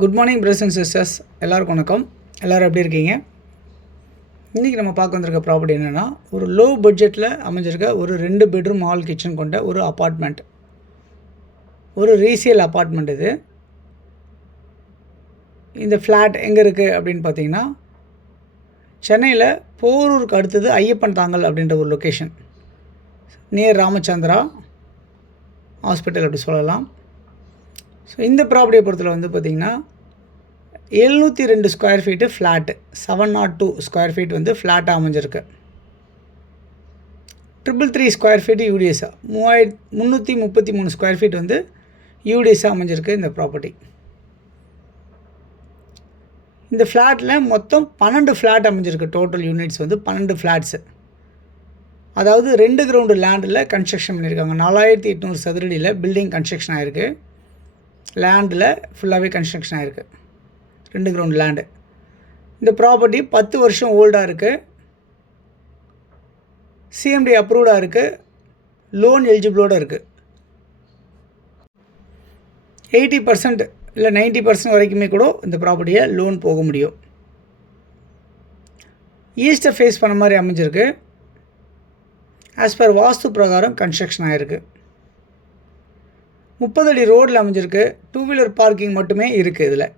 Good morning brothers and sisters, எல்லாருக்கும் வணக்கம். எல்லோரும் எப்படி இருக்கீங்க? இன்றைக்கி நம்ம பார்க்க வந்திருக்க ப்ராப்பர்ட்டி என்னென்னா, ஒரு லோ பட்ஜெட்டில் அமைஞ்சிருக்க ஒரு 2 பெட்ரூம் ஹால் கிச்சன் கொண்ட ஒரு அப்பார்ட்மெண்ட், ஒரு ரீசேல் அப்பார்ட்மெண்ட். இது இந்த ஃப்ளாட் எங்கே இருக்குது அப்படின்னு பார்த்தீங்கன்னா, சென்னையில் போரூருக்கு அடுத்தது ஐயப்பன் தாங்கல் அப்படின்ற ஒரு லொக்கேஷன், நியர் ராமச்சந்திரா ஹாஸ்பிட்டல் அப்படி சொல்லலாம். ஸோ இந்த ப்ராப்பர்ட்டியை பொறுத்தல வந்து பார்த்திங்கன்னா 702 square feet flat, 702 square feet வந்து ஃப்ளாட்டாக அமைஞ்சிருக்கு. 333 ஸ்கொயர் ஃபீட்டு யூடிஎஸ்ஸாக, 333 ஸ்கொயர் ஃபீட் வந்து யூடிஎஸ்ஸாக அமைஞ்சிருக்கு இந்த ப்ராப்பர்ட்டி. இந்த ஃப்ளாட்டில் மொத்தம் 12 ஃப்ளாட் அமைஞ்சிருக்கு. டோட்டல் யூனிட்ஸ் வந்து 12 ஃப்ளாட்ஸு. அதாவது 2 கிரவுண்டு லேண்டில் கன்ஸ்ட்ரக்ஷன் பண்ணியிருக்காங்க. 4800 சதுரடியில் பில்டிங் கன்ஸ்ட்ரக்ஷன் ஆகிருக்கு. லேண்டில் ஃபுல்லாகவே கன்ஸ்ட்ரக்ஷன் ஆகிருக்கு. 2 கிரவுண்ட் லேண்டு. இந்த ப்ராப்பர்ட்டி 10 வருஷம் ஓல்டாக இருக்குது. சிஎம்டி அப்ரூவ்டாக இருக்குது. லோன் எலிஜிபிளோடு இருக்குது. 80% இல்லை 90% வரைக்குமே கூட இந்த ப்ராப்பர்ட்டியை லோன் போக முடியும். ஈஸ்ட்டை ஃபேஸ் பண்ண மாதிரி அமைஞ்சிருக்கு. ஆஸ் பர் வாஸ்து பிரகாரம் கன்ஸ்ட்ரக்ஷன் ஆகிருக்கு. 30 அடி ரோடில் அமைஞ்சிருக்கு. 2 வீலர் பார்க்கிங் மட்டுமே இருக்குது. இதில்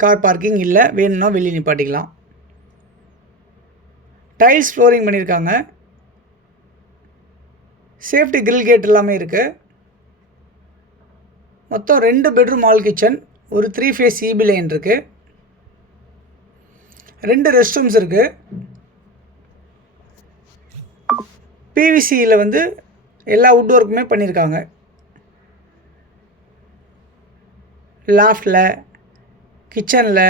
கார் பார்க்கிங் இல்லை, வேணும்னா வெளியே நிப்பாட்டிக்கலாம். டைல்ஸ் ஃப்ளோரிங் பண்ணியிருக்காங்க. சேஃப்டி கிரில் கேட் எல்லாமே இருக்குது. மொத்தம் 2 பெட்ரூம் ஹால் கிச்சன், ஒரு 3 ஃபேஸ் இபி லைன் இருக்குது. 2 ரெஸ்ட் ரூம்ஸ் இருக்குது. பிவிசியில் வந்து எல்லா வுட் ஒர்க்குமே பண்ணியிருக்காங்க. லாஃப்டில், கிச்சனில்,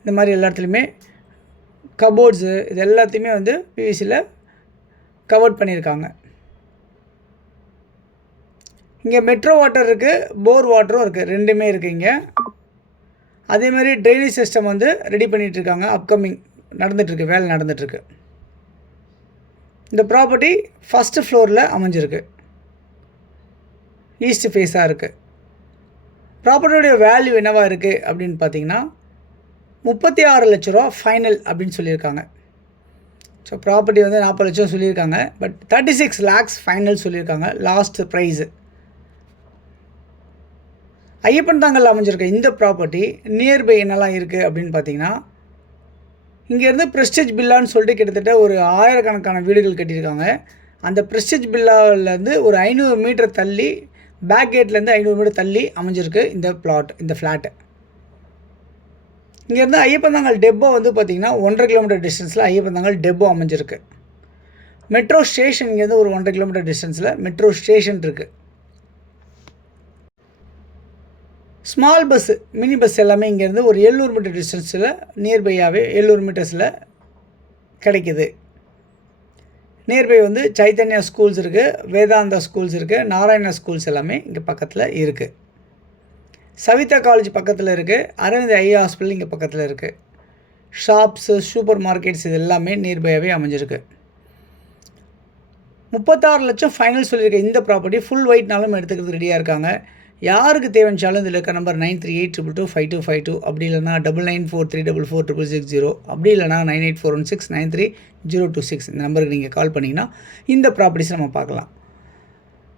இந்த மாதிரி எல்லா இடத்துலையுமே கபோர்ட்ஸு இது எல்லாத்தையுமே வந்து பிவிசியில் கவர்ட் பண்ணியிருக்காங்க. இங்கே மெட்ரோ வாட்டர் இருக்குது, போர் வாட்டரும் இருக்குது, ரெண்டுமே இருக்குது இங்கே. அதேமாதிரி ட்ரைனேஜ் சிஸ்டம் வந்து ரெடி பண்ணிகிட்ருக்காங்க. அப்கமிங் நடந்துகிட்ருக்கு, வேலை நடந்துகிட்ருக்கு. இந்த ப்ராப்பர்ட்டி ஃபஸ்ட்டு ஃப்ளோரில் அமைஞ்சிருக்கு. ஈஸ்ட் ஃபேஸாக இருக்குது. ப்ராப்பர்ட்டியோடைய வேல்யூ என்னவாக இருக்குது அப்படின்னு பார்த்தீங்கன்னா 36 லட்ச ரூபா ஃபைனல் அப்படின்னு சொல்லியிருக்காங்க. ஸோ ப்ராப்பர்ட்டி வந்து 40 லட்சம் சொல்லியிருக்காங்க. பட் 36 lakhs ஃபைனல் சொல்லியிருக்காங்க லாஸ்ட் ப்ரைஸு. ஐயப்பன் தாங்கல் அமைஞ்சிருக்க இந்த ப்ராப்பர்ட்டி நியர்பை என்னெல்லாம் இருக்குது அப்படின்னு பார்த்தீங்கன்னா, இங்கேருந்து ப்ரெஸ்டேஜ் பில்லான்னு சொல்லிட்டு கிட்டத்தட்ட ஒரு 1000கணக்கான வீடுகள் கட்டியிருக்காங்க. அந்த ப்ரெஸ்டேஜ் பில்லாவிலேருந்து ஒரு 500 மீட்டர் தள்ளி, பேக் கேட்லேருந்து 500 மீட்டர் தள்ளி அமைஞ்சிருக்கு இந்த பிளாட், இந்த ஃப்ளாட்டு. இங்கேருந்து ஐயப்பந்தாங்கல் டெப்போ வந்து பார்த்திங்கன்னா 1.5 கிலோமீட்டர் டிஸ்டன்ஸில் ஐயப்பந்தாங்கல் டெப்போ அமைஞ்சிருக்கு. மெட்ரோ ஸ்டேஷன் இங்கேருந்து ஒரு 1.5 கிலோமீட்டர் டிஸ்டன்ஸில் மெட்ரோ ஸ்டேஷன் இருக்குது. ஸ்மால் பஸ்ஸு, மினி பஸ் எல்லாமே இங்கேருந்து ஒரு 700 மீட்டர் டிஸ்டன்ஸில் நியர்பையாகவே 700 மீட்டர்ஸில் கிடைக்கிது. நியர்பை வந்து சைத்தன்யா ஸ்கூல்ஸ் இருக்குது, வேதாந்தா ஸ்கூல்ஸ் இருக்குது, நாராயணா ஸ்கூல்ஸ் எல்லாமே இங்கே பக்கத்தில் இருக்குது. சவிதா காலேஜ் பக்கத்தில் இருக்குது. அரவிந்த் ஐ ஹாஸ்பிட்டல் இங்கே பக்கத்தில் இருக்குது. ஷாப்ஸு, சூப்பர் மார்க்கெட்ஸ் இது எல்லாமே நியர்பையாகவே அமைஞ்சிருக்கு. 36 லட்சம் ஃபைனல் சொல்லியிருக்க இந்த ப்ராப்பர்ட்டி ஃபுல் ஒயிட்னாலும் எடுத்துக்கிறது ரெடியாக இருக்காங்க. யாருக்கு தேவைச்சாலும் இதில் இருக்க நம்பர் 9382225252, அப்படி இல்லைனா 9943446660, அப்படி இல்லைனா 9841693026 இந்த நம்பருக்கு நீங்கள் கால் பண்ணிங்கன்னா இந்த ப்ராப்பர்ட்டிஸை நம்ம பார்க்கலாம்.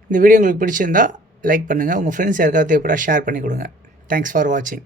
இந்த வீடியோ உங்களுக்கு பிடிச்சிருந்தால் லைக் பண்ணுங்கள். உங்கள் ஃப்ரெண்ட்ஸ் யாருக்காவது தேவைப்படா ஷேர் பண்ணி கொடுங்க. தேங்க்ஸ் ஃபார் வாட்சிங்.